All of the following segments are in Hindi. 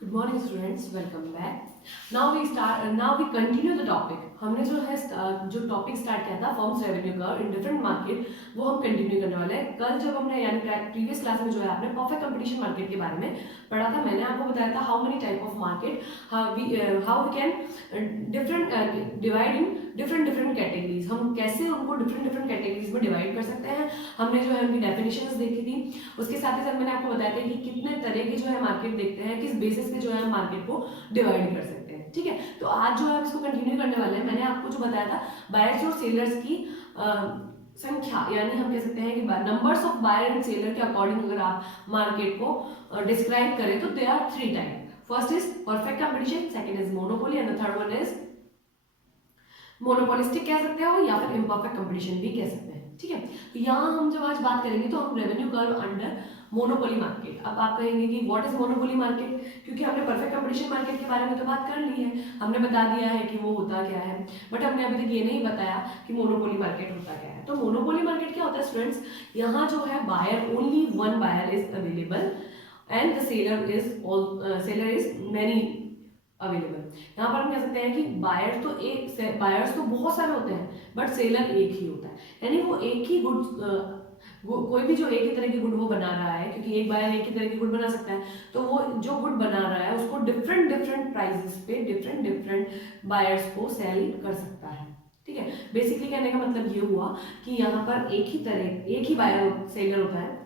Good morning students, welcome back. Now we continue the topic. हमने जो टॉपिक स्टार्ट किया था firms revenue curve in different market, वो हम कंटिन्यू करने वाले हैं। कल जब हमने यानी प्रीवियस क्लास में जो है आपने परफेक्ट कंपटीशन मार्केट के बारे में पढ़ा था, मैंने आपको बताया था how many type of market, how we can divide in different different categories. हम कैसे उनको डिफरेंट डिफरेंट कैटेगरीज में डिवाइड कर सकते हैं। हमने जो है उनकी डेफिनेशंस देखी थी। उसके साथ ही साथ मैंने आपको बताया था कि कितने तरह की जो है मार्केट देखते हैं, किस बेसिस पे जो है हम मार्केट को डिवाइड कर सकते हैं। ठीक है, तो आज जो है हम इसको कंटिन्यू करने वाले हैं। मैंने आपको जो बताया था बायर्स और सेलर्स की संख्या, यानी हम कह सकते हैं कि numbers of buyer and seller के अकॉर्डिंग अगर आप मार्केट को डिस्क्राइब करें तो they are three type. First is perfect competition, second is monopoly and the third one is monopolistic कह सकते हो या फिर इम्परफेक्ट कंपटीशन भी कह सकते हैं। ठीक है, तो यहाँ हम जब आज बात करेंगे तो हम revenue curve under monopoly market. अब आप कहेंगे कि व्हाट इज मोनोपोली मार्केट, क्योंकि हमने परफेक्ट कंपटीशन मार्केट के बारे में तो बात कर ली है, हमने बता दिया है कि वो होता क्या है, बट हमने अभी तक ये नहीं बताया कि मोनोपोली मार्केट होता क्या है। तो मोनोपोली मार्केट क्या होता है स्टूडेंट्स, यहाँ जो है buyer, only one buyer is available and the seller is many available. यहाँ पर हम कह सकते हैं कि बायर्स तो बहुत सारे होते हैं बट सेलर एक ही होता है, यानी वो एक ही गुड्स, कोई भी जो एक ही तरह की गुड वो बना रहा है, क्योंकि एक बायर एक ही तरह की गुड बना सकता है, तो वो जो गुड बना रहा है उसको डिफरेंट डिफरेंट प्राइसेस पे डिफरेंट डिफरेंट बायर्स को सेल कर सकता है। ठीक है, बेसिकली कहने का मतलब ये हुआ कि यहाँ पर एक ही बायर सेलर होता है,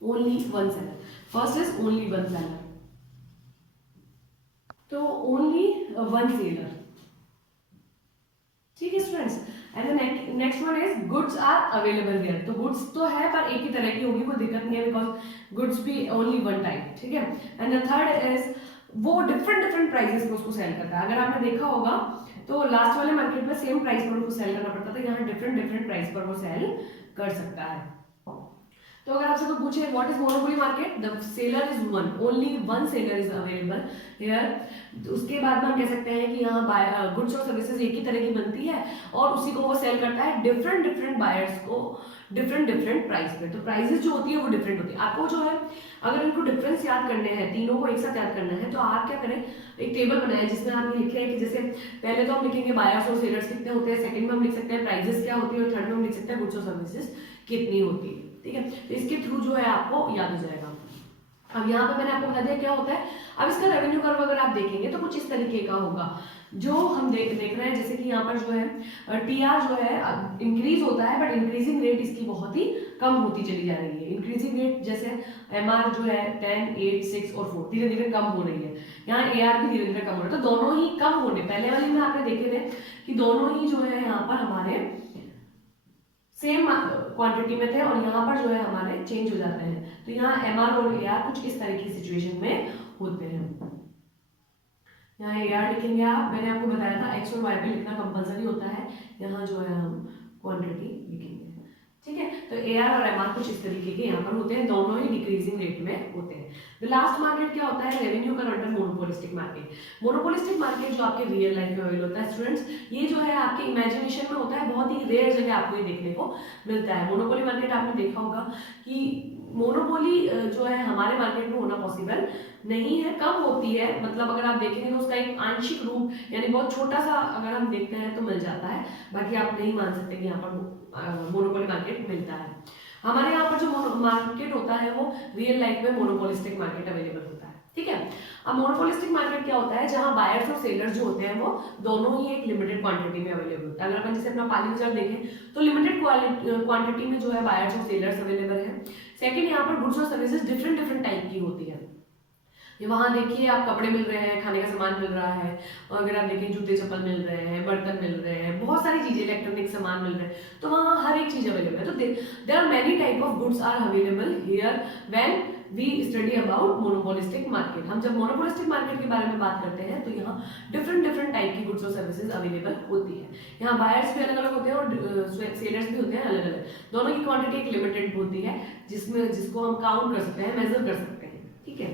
only one seller. First is only one seller, तो ओनली वन सेलर। ठीक है students, and the next one is goods are available here. तो गुड्स तो है पर एक ही तरह की होगी, कोई दिक्कत नहीं है, बिकॉज गुड्स भी ओनली वन टाइप। ठीक है, एंड द थर्ड इज वो डिफरेंट डिफरेंट प्राइसेस पे उसको सेल करता है। अगर आपने देखा होगा तो लास्ट वाले मार्केट में सेम प्राइस पर उसको सेल करना पड़ता था, यहाँ डिफरेंट डिफरेंट प्राइस पर वो सेल कर सकता है। तो अगर आपसे कोई पूछे what is monopoly market, the seller is one, only one seller is available here. उसके बाद में हम कह सकते हैं कि यहाँ गुड्स और सर्विसेज एक ही तरह की बनती है और उसी को वो सेल करता है डिफरेंट डिफरेंट बायर्स को डिफरेंट डिफरेंट प्राइस पे। तो प्राइसेस जो होती है वो डिफरेंट होती है। आपको जो है अगर इनको डिफरेंस याद करने हैं, तीनों को एक साथ याद करना है, तो आप क्या करें, एक टेबल बनाए जिसमें आप लिखे हैं कि जैसे पहले तो हम लिखेंगे बायर्स और सेलर्स कितने होते हैं, सेकंड में हम लिख सकते हैं प्राइसेस क्या होती है, और थर्ड में हम लिख सकते हैं गुड्स और सर्विसेज कितनी होती है। ठीक है, तो इसके थ्रू जो है आपको याद हो जाएगा। अब यहाँ पे मैंने आपको बता दिया क्या होता है। अब इसका रेवेन्यू कर्व अगर आप देखेंगे तो कुछ इस तरीके का होगा जो हम देख रहे हैं। जैसे कि यहाँ पर जो है टीआर जो है इंक्रीज होता है, बट इंक्रीजिंग रेट इसकी बहुत ही कम होती चली जा रही है। इंक्रीजिंग रेट जैसे एमआर जो है 10, 8, 6 और 4 धीरे धीरे कम हो रही है, यहाँ एआर भी धीरे धीरे कम हो रहा है। तो दोनों ही कम होने, पहले वाली में आपने देखे थे कि दोनों ही जो है यहाँ पर हमारे सेम क्वांटिटी में थे और यहाँ पर जो है हमारे चेंज हो जाते हैं। तो यहाँ एमआर और एआर कुछ इस तरह की सिचुएशन में होते हैं। यहाँ एआर लिखेंगे आप, मैंने आपको बताया था एक्स और वाई पे लिखना कंपलसरी होता है, यहाँ जो है हम क्वांटिटी लिखेंगे। ठीक है, तो एआर और एमआर कुछ इस तरीके के यहाँ पर होते हैं, दोनों ही डिक्रीजिंग रेट में होते हैं। द लास्ट मार्केट क्या होता है, revenue curve under monopolistic market. Monopolistic market जो आपके रियल लाइफ में अवेलेबल होता है स्टूडेंट्स, ये जो है आपके इमेजिनेशन में होता है, बहुत ही रेयर जगह आपको ये देखने को मिलता है। मोनोपोली मार्केट आपने देखा होगा कि मोनोपोली जो है हमारे मार्केट में होना पॉसिबल नहीं है, कम होती है। मतलब अगर आप देखेंगे तो उसका एक आंशिक रूप यानी बहुत छोटा सा अगर हम देखते हैं तो मिल जाता है, बाकी आप नहीं मान सकते कि यहाँ पर मोनोपोली मार्केट मिलता है। हमारे यहाँ पर जो मार्केट होता है वो रियल लाइफ में मोनोपोलिस्टिक मार्केट अवेलेबल होता है। ठीक है, अब मोनोपोलिस्टिक मार्केट क्या होता है, जहां बायर्स और सेलर्स जो होते हैं वो दोनों ही एक लिमिटेड क्वांटिटी में अवेलेबल होता है। अगर अपन जैसे अपना पाली बाजार देखें तो लिमिटेड क्वांटिटी में जो है बायर्स और सेलर्स अवेलेबल है। सेकंड, यहाँ पर गुड्स और सर्विसेज डिफरेंट डिफरेंट टाइप की होती है। वहां देखिए आप कपड़े मिल रहे हैं, खाने का सामान मिल रहा है, और अगर आप देखिए जूते चप्पल मिल रहे हैं, बर्तन मिल रहे हैं, बहुत सारी चीजें इलेक्ट्रॉनिक सामान मिल रहे हैं, तो वहाँ हर एक चीज अवेलेबल है। तो there are many type of goods are available here when we study about monopolistic market. हम जब मोनोपोलिस्टिक मार्केट के बारे में बात करते हैं तो यहाँ डिफरेंट डिफरेंट टाइप की गुड्स और सर्विसेज अवेलेबल होती है। यहाँ बायर्स भी अलग अलग होते हैं और सेलर्स भी होते हैं अलग अलग। दोनों की क्वांटिटी एक लिमिटेड होती है जिसको हम काउंट कर सकते हैं, मेजर कर सकते हैं। ठीक है,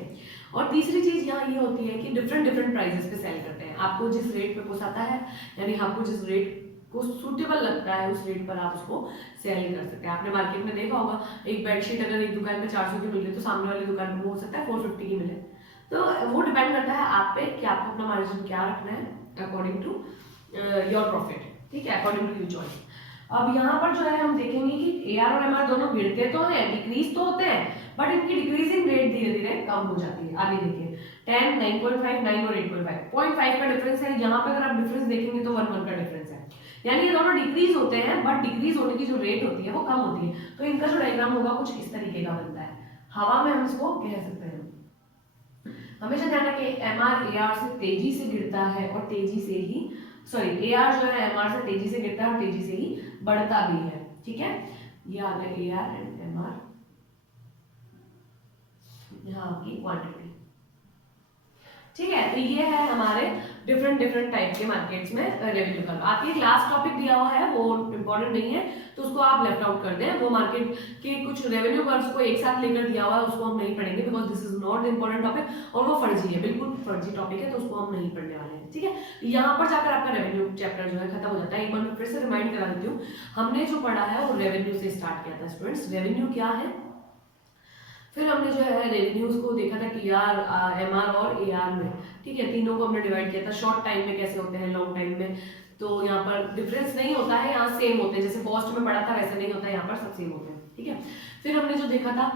और तीसरी चीज यहाँ ये होती है कि डिफरेंट डिफरेंट प्राइसेस पे सेल करते हैं। आपको जिस रेट पे पोसाता है, यानी आपको जिस रेट को सूटेबल लगता है उस रेट पर आप उसको सेल कर सकते हैं। आपने मार्केट में देखा होगा एक बेडशीट अगर एक दुकान पे 400 की मिल रही है तो सामने वाली दुकान पे हो सकता है 450 की मिले। तो वो डिपेंड करता है आप पे कि आपको अपना मार्जिन क्या रखना है अकॉर्डिंग टू योर प्रॉफिट, ठीक है, अकॉर्डिंग टू योर चॉइस। अब यहाँ पर जो है हम देखेंगे कि AR और MR दोनों गिरते तो हैं, डिक्रीज तो होते हैं, बट इनकी डिक्रीजिंग रेट धीरे धीरे कम हो जाती है। आगे देखिए 10, 9.5, 9 और 8.5, 0.5 का डिफरेंस है। यहाँ पे अगर आप डिफरेंस देखेंगे तो 1 का डिफरेंस है, यानी ये दोनों डिक्रीज होते हैं, बट डिक्रीज होने की जो रेट होती है वो कम होती है। तो इनका जो डायग्राम होगा कुछ इस तरीके का बनता है। हवा में हम इसको कह सकते हैं, हमेशा ध्यान रखें MR AR से तेजी से गिरता है और तेजी से ही, सॉरी AR जो है MR से तेजी से गिरता है और तेजी से ही बढ़ता भी है, ठीक है। ये आ गया AR एंड MR, यहाँ की क्वांटिटी, ठीक है। तो ये है हमारे डिफरेंट डिफरेंट टाइप के मार्केट्स में रेवेन्यू कर्व। आपके लास्ट टॉपिक दिया हुआ है वो इंपॉर्टेंट नहीं है, तो उसको आप लेफ्ट आउट कर दें। वो मार्केट के कुछ रेवेन्यू कर्व्स को एक साथ लेकर दिया हुआ है, उसको हम नहीं पढ़ेंगे because this is not important topic और वो फर्जी है, बिल्कुल फर्जी टॉपिक है, तो उसको हम नहीं पढ़ने वाले हैं, ठीक है। यहाँ पर जाकर आपका रेवेन्यू चैप्टर जो है खत्म हो जाता है। एक बार मैं फिर से रिमाइंड करा देती हूँ, हमने जो पढ़ा है वो रेवेन्यू से स्टार्ट किया था स्टूडेंट्स। रेवेन्यू क्या है, फिर हमने जो है रेवेन्यूज को देखा था कि यार MR और AR में, ठीक है, तीनों को हमने डिवाइड किया था। शॉर्ट टाइम में कैसे होते हैं, लॉन्ग टाइम में, तो यहाँ पर डिफरेंस नहीं होता है, यहाँ सेम होते हैं। जैसे कॉस्ट में पढ़ा था वैसे नहीं होता है, यहाँ पर सब सेम होते हैं, ठीक है। फिर हमने जो देखा था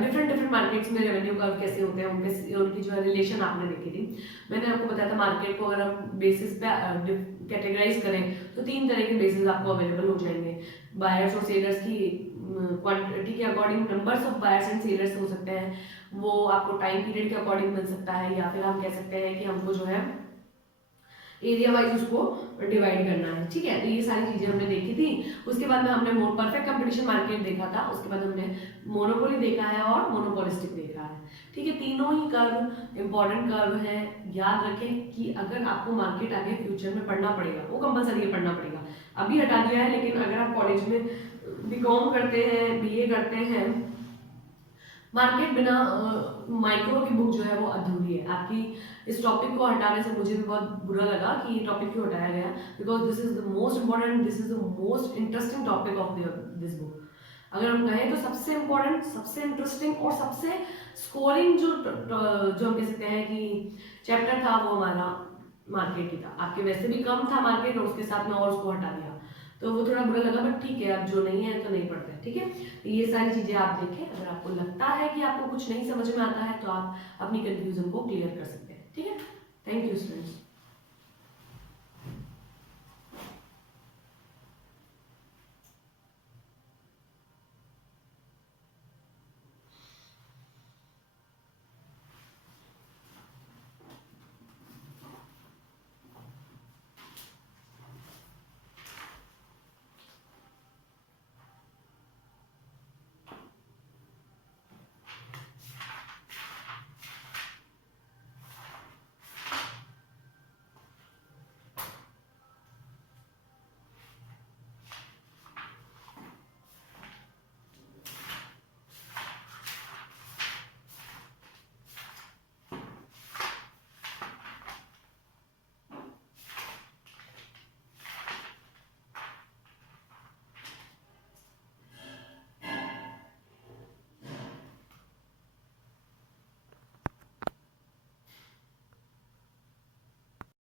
डिफरेंट डिफरेंट मार्केट्स में रेवेन्यू कर्व कैसे होते हैं, उनकी जो है रिलेशन आपने देखी थी। मैंने आपको बताया था मार्केट को अगर हम बेसिस पे कैटेगराइज करें तो 3 तरह के बेसिस आपको अवेलेबल हो जाएंगे। बायर्स और सेलर्स की क्वांटिटी के according numbers of buyers and sellers हो सकते हैं, वो आपको टाइम पीरियड के अकॉर्डिंग मिल सकता है, या फिर हम कह सकते हैं कि हमको जो है एरिया वाइज उसको डिवाइड करना है, ठीक है। तो ये सारी चीजें हमने देखी थी। उसके बाद में हमने परफेक्ट कंपटीशन मार्केट देखा था, उसके बाद हमने मोनोपोली देखा है और मोनोपोलिस्टिक देखा है, ठीक है। तीनों ही कर्व इंपॉर्टेंट कर्व है। याद रखें कि अगर आपको मार्केट आगे फ्यूचर में पढ़ना पड़ेगा, वो कंपलसरी पढ़ना पड़ेगा, अभी हटा दिया है, लेकिन अगर आप कॉलेज में BCom करते हैं, BA करते हैं, मार्केट बिना माइक्रो की बुक जो है वो अधूरी है। आपकी इस टॉपिक को हटाने से मुझे भी बहुत बुरा लगा कि ये टॉपिक क्यों हटाया गया, because this is the most important, this is the most interesting topic of this book. अगर हम कहें तो सबसे इंपॉर्टेंट, सबसे इंटरेस्टिंग और सबसे स्कोरिंग जो हम कह सकते हैं कि चैप्टर था वो हमारा मार्केट ही था। आपके वैसे भी कम था मार्केट और उसके साथ में और उसको हटा दिया, तो वो थोड़ा बुरा लगा, बट ठीक है, अब जो नहीं है तो नहीं पढ़ते, ठीक है। तो ये सारी चीजें आप देखें। अगर आपको लगता है कि आपको कुछ नहीं समझ में आता है तो आप अपनी कंफ्यूजन को क्लियर कर सकते हैं, ठीक है। Thank you students.